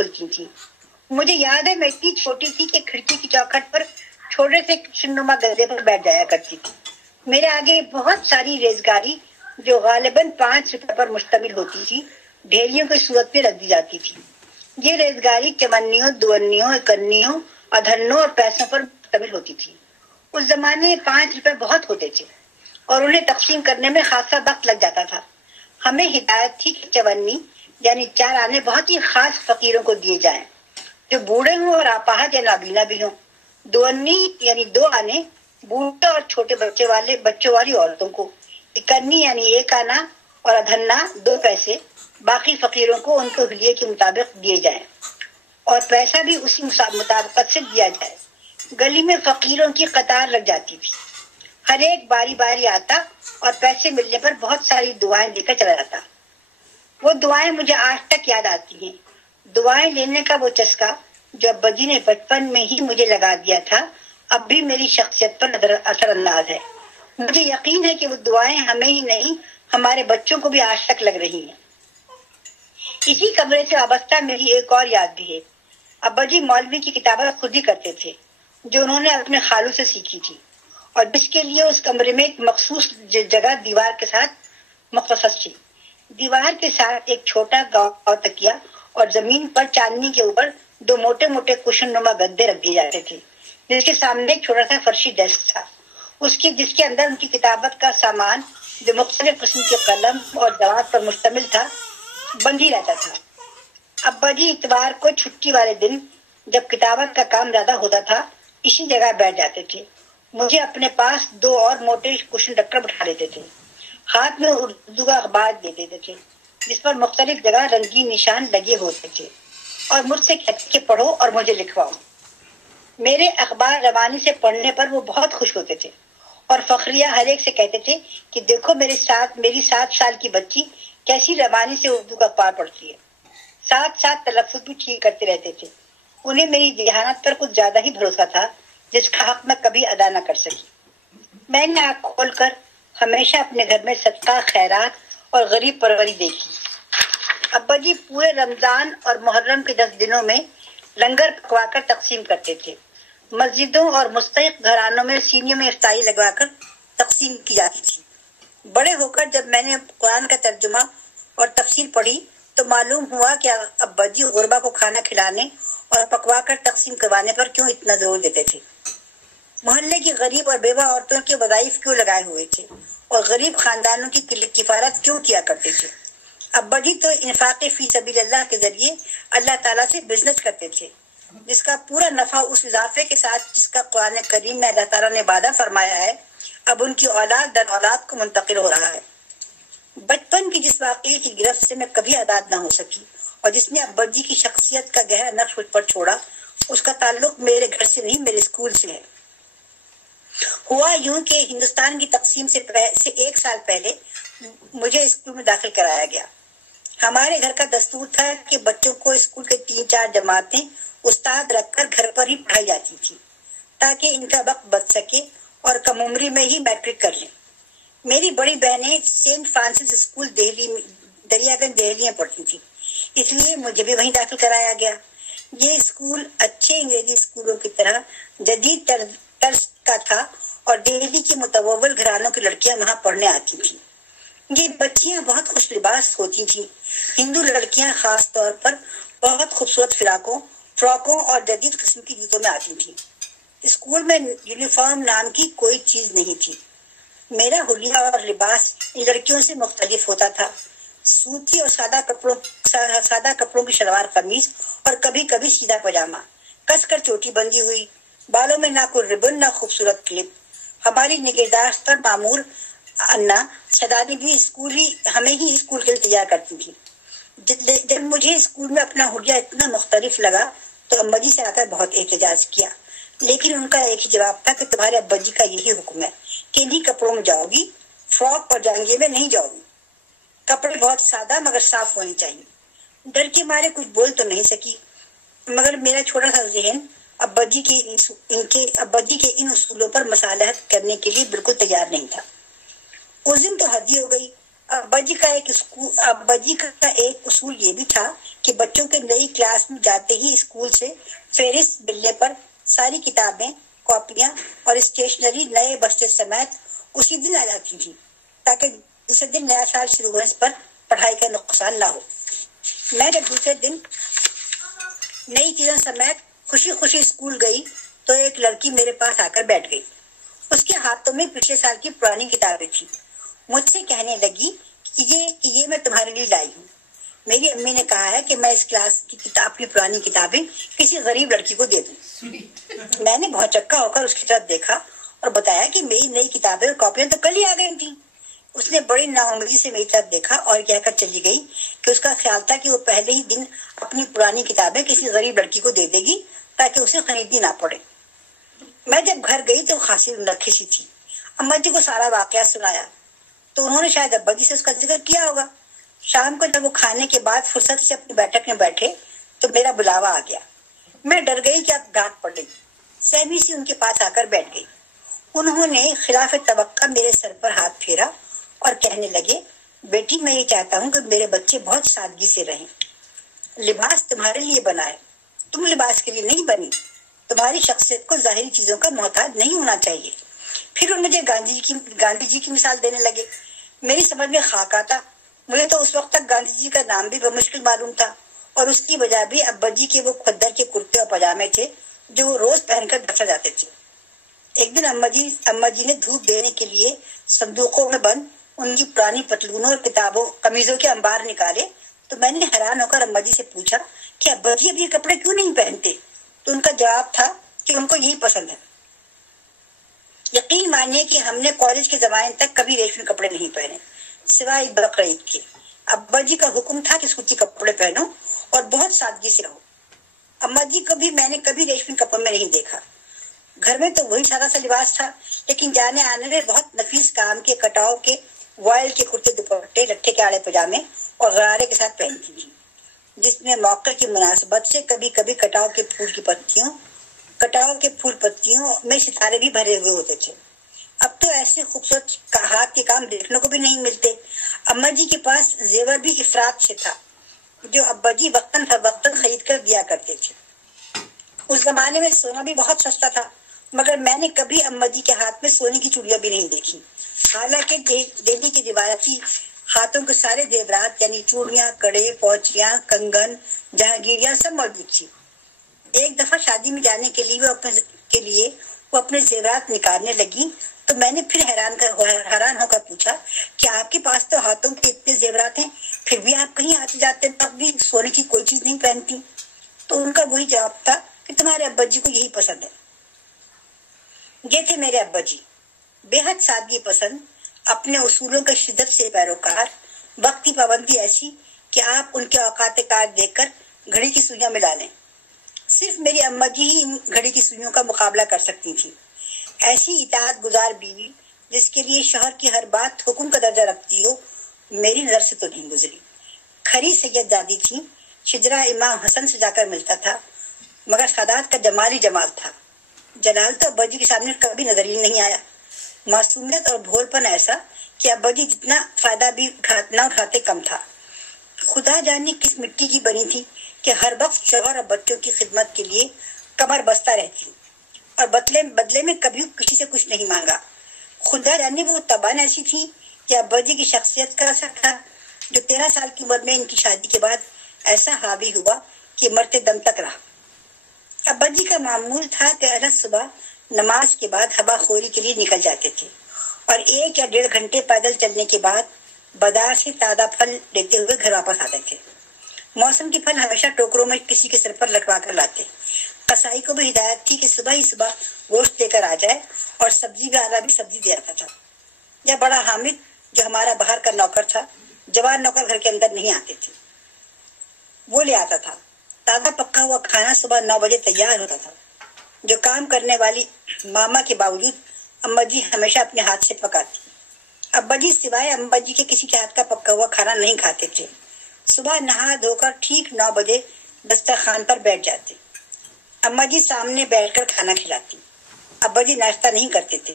کھلتی تھی. مجھے یاد ہے میں اتنی چھوٹی تھی کہ کھڑکی کی چوکھٹ پر چھوٹے سے شنما گدے پر بیٹھ جایا کرتی تھی. میرے آگے بہت ساری ریزگاری جو غالباً 5 روپے پر مشتمل ہوتی تھی ڈھیریوں کی صورت میں رکھ دی جاتی تھی. یہ ریزگاری چمنیوں، دوونیوں، اکنیوں، ادھنوں اور پیسوں پر مشتمل ہوتی تھی. اس زمانے میں 5 روپے بہت ہوتے تھے اور انہیں تقسیم کرنے میں خاصا وقت لگ جاتا تھا. ہمیں ہدایت تھی کہ چونی یعنی 4 آنے بہت ہی خاص فقیروں کو دیے جائیں جو بوڑھے ہوں اور آپاہج یا نابینا بھی ہوں. دوانی یعنی 2 آنے بوڑھے اور چھوٹے بچوں والی عورتوں کو. اکنی یعنی 1 آنا اور ادھنا 2 پیسے باقی فقیروں کو ان کے حلیے کے مطابق دیے جائیں اور پیسہ بھی اسی مطابقت سے دیا جائے. گلی میں فقیروں کی قطار لگ جاتی تھی. ہر ایک باری باری آتا اور پیسے ملنے پر بہت ساری دعائیں دے کر چلا جاتا. وہ دعائیں مجھے آج تک یاد آتی ہیں. دعائیں لینے کا وہ چسکا جو ابا جی نے بچپن میں ہی مجھے لگا دیا تھا اب بھی میری شخصیت پر اثر انداز ہے. مجھے یقین ہے کہ وہ دعائیں ہمیں ہی نہیں ہمارے بچوں کو بھی آج تک لگ رہی ہیں. اسی کمرے سے وابستہ میری ایک اور یاد بھی ہے. ابا جی مولوی کی کتابت خود ہی کرتے تھے جو انہوں نے اپنے خالو سے سیکھی تھی اور جس کے لیے اس کمرے میں ایک مخصوص جگہ دیوار کے ساتھ مختص تھی. دیوار کے ساتھ ایک چھوٹا گاؤں تکیا اور زمین پر چاندنی کے اوپر 2 موٹے موٹے کشن نما گدے رکھ دیے جاتے تھے جس کے سامنے ایک چھوٹا سا فرشی ڈیسک تھا جس کے اندر ان کی کتابت کا سامان جو مختلف قسم کے قلم اور دوات پر مشتمل تھا بند ہی رہتا تھا. ابا جی اتوار کو چھٹی والے دن جب کتابت کا کام زیادہ ہوتا تھا اسی جگہ بیٹھ جاتے تھے. مجھے اپنے پاس 2 اور موٹے کشن رکھ بٹھا لیتے تھے. ہاتھ میں اردو کا اخبار دے دیتے تھے جس پر مختلف جگہ رنگین نشان لگے ہوتے تھے اور مجھ سے کہتے کہ پڑھو اور مجھے لکھواؤ. میرے اخبار روانی سے پڑھنے پر وہ بہت خوش ہوتے تھے اور فخریہ ہر ایک سے کہتے تھے کہ دیکھو میری 7 سال کی بچی کیسی روانی سے اردو کا پار پڑھتی ہے. ساتھ تلفظ بھی ٹھیک کرتے رہتے تھے. انہیں میری ذہانت پر کچھ زیادہ ہی بھروسہ تھا جس کا حق میں کبھی ادا نہ کر سکی. میں نے آنکھ کھول کر ہمیشہ اپنے گھر میں صدقہ، خیرات اور غریب پروری دیکھی. ابا جی پورے رمضان اور محرم کے 10 دنوں میں لنگر پکوا کر تقسیم کرتے تھے. مسجدوں اور مستحق گھرانوں میں سینیوں میں افطاری لگوا کر تقسیم کی جاتی تھی. بڑے ہو کر جب میں نے قرآن کا ترجمہ اور تفسیر پڑھی تو معلوم ہوا کہ ابا جی غربا کو کھانا کھلانے اور پکوا کر تقسیم کروانے پر کیوں اتنا زور دیتے تھے. محلے کی غریب اور بیوہ عورتوں کے وظائف کیوں لگائے ہوئے تھے اور غریب خاندانوں کی کفالت کیوں کیا کرتے تھے. ابا جی تو انفاق فی سبیل اللہ کے ذریعے اللہ تعالیٰ سے بزنس کرتے تھے جس کا پورا نفع اس اضافے کے ساتھ جس کا قرآن کریم میں اللہ تعالیٰ نے وعدہ فرمایا ہے اب ان کی اولاد در اولاد کو منتقل ہو رہا ہے. بچپن کی جس واقعے کی گرفت سے میں کبھی آزاد نہ ہو سکی اور جس نے ابا جی کی شخصیت کا گہرا نقش مجھ پر چھوڑا اس کا تعلق میرے گھر سے نہیں میرے اسکول سے ہے. ہوا یوں کہ ہندوستان کی تقسیم سے 1 سال پہلے مجھے اسکول میں داخل کرایا گیا. ہمارے گھر کا دستور تھا کہ بچوں کو اسکول کے 3-4 جماعتیں استاد رکھ کر گھر پر ہی پڑھائی جاتی تھی تاکہ ان کا وقت بچ سکے اور کم عمری میں ہی میٹرک کر لیں. میری بڑی بہنیں Saint Francis school Darya Ganj Delhi میں پڑھتی تھی اس لیے مجھے بھی وہیں داخل کرایا گیا. یہ اسکول اچھے انگریزی اسکولوں کی طرح جدید طرز کا تھا اور دہلی کے متوول گھرانوں کی لڑکیاں وہاں پڑھنے آتی تھیں. یہ بچیاں بہت خوش لباس ہوتی تھیں. ہندو لڑکیاں خاص طور پر بہت خوبصورت فراکوں اور جدید قسم کی جوتوں میں آتی تھیں. اسکول میں یونیفارم نام کی کوئی چیز نہیں تھی. میرا حلیہ اور لباس ان لڑکیوں سے مختلف ہوتا تھا. سوتی اور سادہ کپڑوں کی شلوار قمیص اور کبھی کبھی سیدھا پاجامہ، کس کر چوٹی بندی ہوئی، بالوں میں نہ کوئی ربن نہ خوبصورت کلپ. ہماری نگہداشت پر معمور انا شدانی بھی ہمیں ہی اسکول کے لیے تیار کرتی تھی. جب مجھے اسکول میں اپنا حلیہ اتنا مختلف لگا تو اما جی سے آ کر بہت احتجاج کیا لیکن ان کا ایک ہی جواب تھا کہ تمہارے ابا جی کا یہی حکم ہے کہ انہیں کپڑوں میں جاؤ گی، فراک اور جانگے میں نہیں جاؤ گی. کپڑے بہت سادہ مگر صاف ہونے چاہیے. ڈر کے مارے کچھ بول تو نہیں سکی مگر میرا چھوٹا سا ذہن ابا جی کے ان اصولوں پر مصالحت کرنے کے لیے بالکل تیار نہیں تھا. اس دن تو حد ہی ہو گئی. ابا جی کا ایک اصول یہ بھی تھا کہ بچوں کے نئی کلاس میں جاتے ہی اسکول سے فہرست ملنے پر ساری کتابیں، کاپیاں اور اسٹیشنری نئے بستے سمیت اسی دن آ جاتی تھی، تاکہ دوسرے دن نیا سال شروع ہونے پر پڑھائی کا نقصان نہ ہو۔ میں جب دوسرے دن نئی چیزوں سمیت خوشی خوشی اسکول گئی تو ایک لڑکی میرے پاس آ کر بیٹھ گئی۔ اس کے ہاتھوں میں پچھلے سال کی پرانی کتابیں تھیں۔ مجھ سے کہنے لگی کہ یہ میں تمہارے لیے لائی ہوں۔ میری امی نے کہا ہے کہ میں اس کلاس کی اپنی پرانی کتابیں کسی غریب لڑکی کو دے دوں۔ میں نے بہت چکا ہو کر اس کی طرف دیکھا اور بتایا کہ میری نئی کتابیں اور کاپیاں تو کل ہی آ گئی تھیں۔ اس نے بڑی ناامیدی سے میری طرف دیکھا اور کہہ کر چلی گئی کہ اس کا خیال تھا کہ وہ پہلے ہی دن اپنی پرانی کتابیں کسی غریب لڑکی کو دے دے گی تاکہ اسے خریدنی نہ پڑے۔ میں جب گھر گئی تو خاصی رکھی سی تھی۔ اما جی کو سارا واقعہ سنایا تو انہوں نے شاید ابا جی سے اس کا ذکر کیا ہوگا۔ شام کو جب وہ کھانے کے بعد فرصت سے اپنی بیٹھک میں بیٹھے تو میرا بلاوا آ گیا۔ میں ڈر گئی کہ اب ڈانٹ پڑ گئی۔ سہمی سی ان کے پاس آ کر بیٹھ گئی۔ انہوں نے خلاف توقع میرے سر پر ہاتھ پھیرا اور کہنے لگے، بیٹی میں یہ چاہتا ہوں کہ میرے بچے بہت سادگی سے رہیں۔ لباس تمہارے لیے بنا ہے، تم لباس کے لیے نہیں بنی۔ تمہاری شخصیت کو ظاہری چیزوں کا محتاج نہیں ہونا چاہیے۔ پھر وہ مجھے گاندھی جی کی مثال دینے لگے۔ میری سمجھ میں خاک آتا۔ مجھے تو اس وقت تک گاندھی جی کا نام بھی بمشکل معلوم تھا اور اس کی وجہ بھی ابا جی کے وہ کھدر کے کرتے اور پاجامے تھے جو وہ روز پہن کر دفتر جاتے تھے۔ ایک دن اما جی نے دھوپ دینے کے لیے صندوقوں میں بند ان کی پرانی پتلونوں اور قمیضوں کے انبار نکالے تو میں نے حیران ہو کر اما جی سے پوچھا کہ ابا جی اب یہ کپڑے کیوں نہیں پہنتے؟ تو ان کا جواب تھا کہ ان کو یہی پسند ہے۔ یقین مانیے کہ ہم نے کالج کے زمانے تک کبھی ریشمی کپڑے نہیں پہنے سوائے بقرعید کے۔ ابا جی کا حکم تھا کہ سوتی کپڑے پہنو اور بہت سادگی سے رہو۔ اما جی کو بھی میں نے کبھی ریشمی کپڑوں میں نہیں دیکھا۔ گھر میں تو وہی سادہ سا لباس تھا، لیکن جانے آنے میں بہت نفیس کام کے کٹاؤ کے وائل کے کرتے دوپٹے، لٹھے کے آڑے پاجامے اور غرارے کے ساتھ پہنتی تھی، جس میں موقع کی مناسبت سے کبھی کبھی کٹاؤ کے پھول پتیوں میں ستارے بھی بھرے ہوئے ہوتے تھے۔ اب تو ایسے خوبصورت ہاتھ کے کام دیکھنے کو بھی نہیں ملتے۔ اما جی کے پاس زیور بھی افراط سے تھا جو ابا جی وقتاً فوقتاً خرید کر دیا کرتے تھے۔ اس زمانے میں سونا بھی بہت سستا تھا، مگر میں نے کبھی اما جی کے ہاتھ میں سونے کی چوڑیاں بھی نہیں دیکھی، حالانکہ دہلی کے روایتی ہاتھوں کے سارے زیورات یعنی چوڑیاں، کڑے، پوچیاں، کنگن، جہانگیریاں سب موجود تھی۔ ایک دفعہ شادی میں جانے کے لیے وہ اپنے زیورات نکالنے لگی تو میں نے پھر حیران ہو کر پوچھا کہ آپ کے پاس تو ہاتھوں کے اتنے زیورات ہیں، پھر بھی آپ کہیں آتے جاتے تب بھی سونے کی کوئی چیز نہیں پہنتی؟ تو ان کا وہی جواب تھا کہ تمہارے ابا جی کو یہی پسند ہے۔ یہ تھے میرے ابا جی، بے حد سادگی پسند، اپنے اصولوں کے شدت سے پیروکار، وقت کی پابندی ایسی کہ آپ ان کے اوقات کار دیکھ کر گھڑی کی سوئیاں ملا لیں۔ صرف میری اما جی ہی ان گھڑی کی سوئیوں کا مقابلہ کر سکتی تھی۔ ایسی اطاعت گزار بیوی جس کے لیے شوہر کی ہر بات حکم کا درجہ رکھتی ہو، میری نظر سے تو نہیں گزری۔ کھری سید دادی تھی، شجرا امام حسن سے جا کر ملتا تھا، مگر سادات کا جمال ہی جمال تھا۔ جلال تو ابا جی کے سامنے کبھی نظر ہی نہیں آیا۔ معصومیت اور بھول پن ایسا کہ ابا جی جتنا فائدہ بھی نہ اٹھاتے کم تھا۔ خدا جانے کس مٹی کی بنی تھی کہ ہر وقت شوہر اور بچوں کی خدمت کے لیے کمر بستہ رہتی اور بدلے میں کبھی کسی سے کچھ نہیں مانگا۔ خدا جانے وہ تبان ایسی تھی کہ ابا جی کی شخصیت کا اثر تھا جو 13 سال کی عمر میں ان کی شادی کے بعد ایسا حاوی ہوا کہ مرتے دم تک رہا۔ ابا جی کا معمول تھا کہ ہر صبح نماز کے بعد ہوا خوری کے لیے نکل جاتے تھے اور 1 یا 1.5 گھنٹے پیدل چلنے کے بعد بازار سے تازہ پھل لیتے ہوئے گھر واپس آتے تھے۔ موسم کے پھل ہمیشہ ٹوکروں میں کسی کے سر پر لٹوا کر لاتے۔ قصائی کو بھی ہدایت تھی کہ صبح ہی صبح گوشت لے کر آ جائے اور سبزی والا بھی سبزی دے آتا تھا۔ یا بڑا حامد جو ہمارا باہر کا نوکر تھا، جوان نوکر گھر کے اندر نہیں آتے تھے، وہ لے آتا تھا۔ تازہ پکا ہوا کھانا صبح 9 بجے تیار ہوتا تھا، جو کام کرنے والی ماما کے باوجود اما جی ہمیشہ اپنے ہاتھ سے پکاتی۔ ابا جی سوائے اما جی کے کسی کے ہاتھ کا پکا ہوا کھانا نہیں کھاتے تھے۔ صبح نہا دھو کر ٹھیک 9 بجے دسترخوان پر بیٹھ جاتے۔ اما جی سامنے بیٹھ کر کھانا کھلاتی۔ ابا جی ناشتہ نہیں کرتے تھے،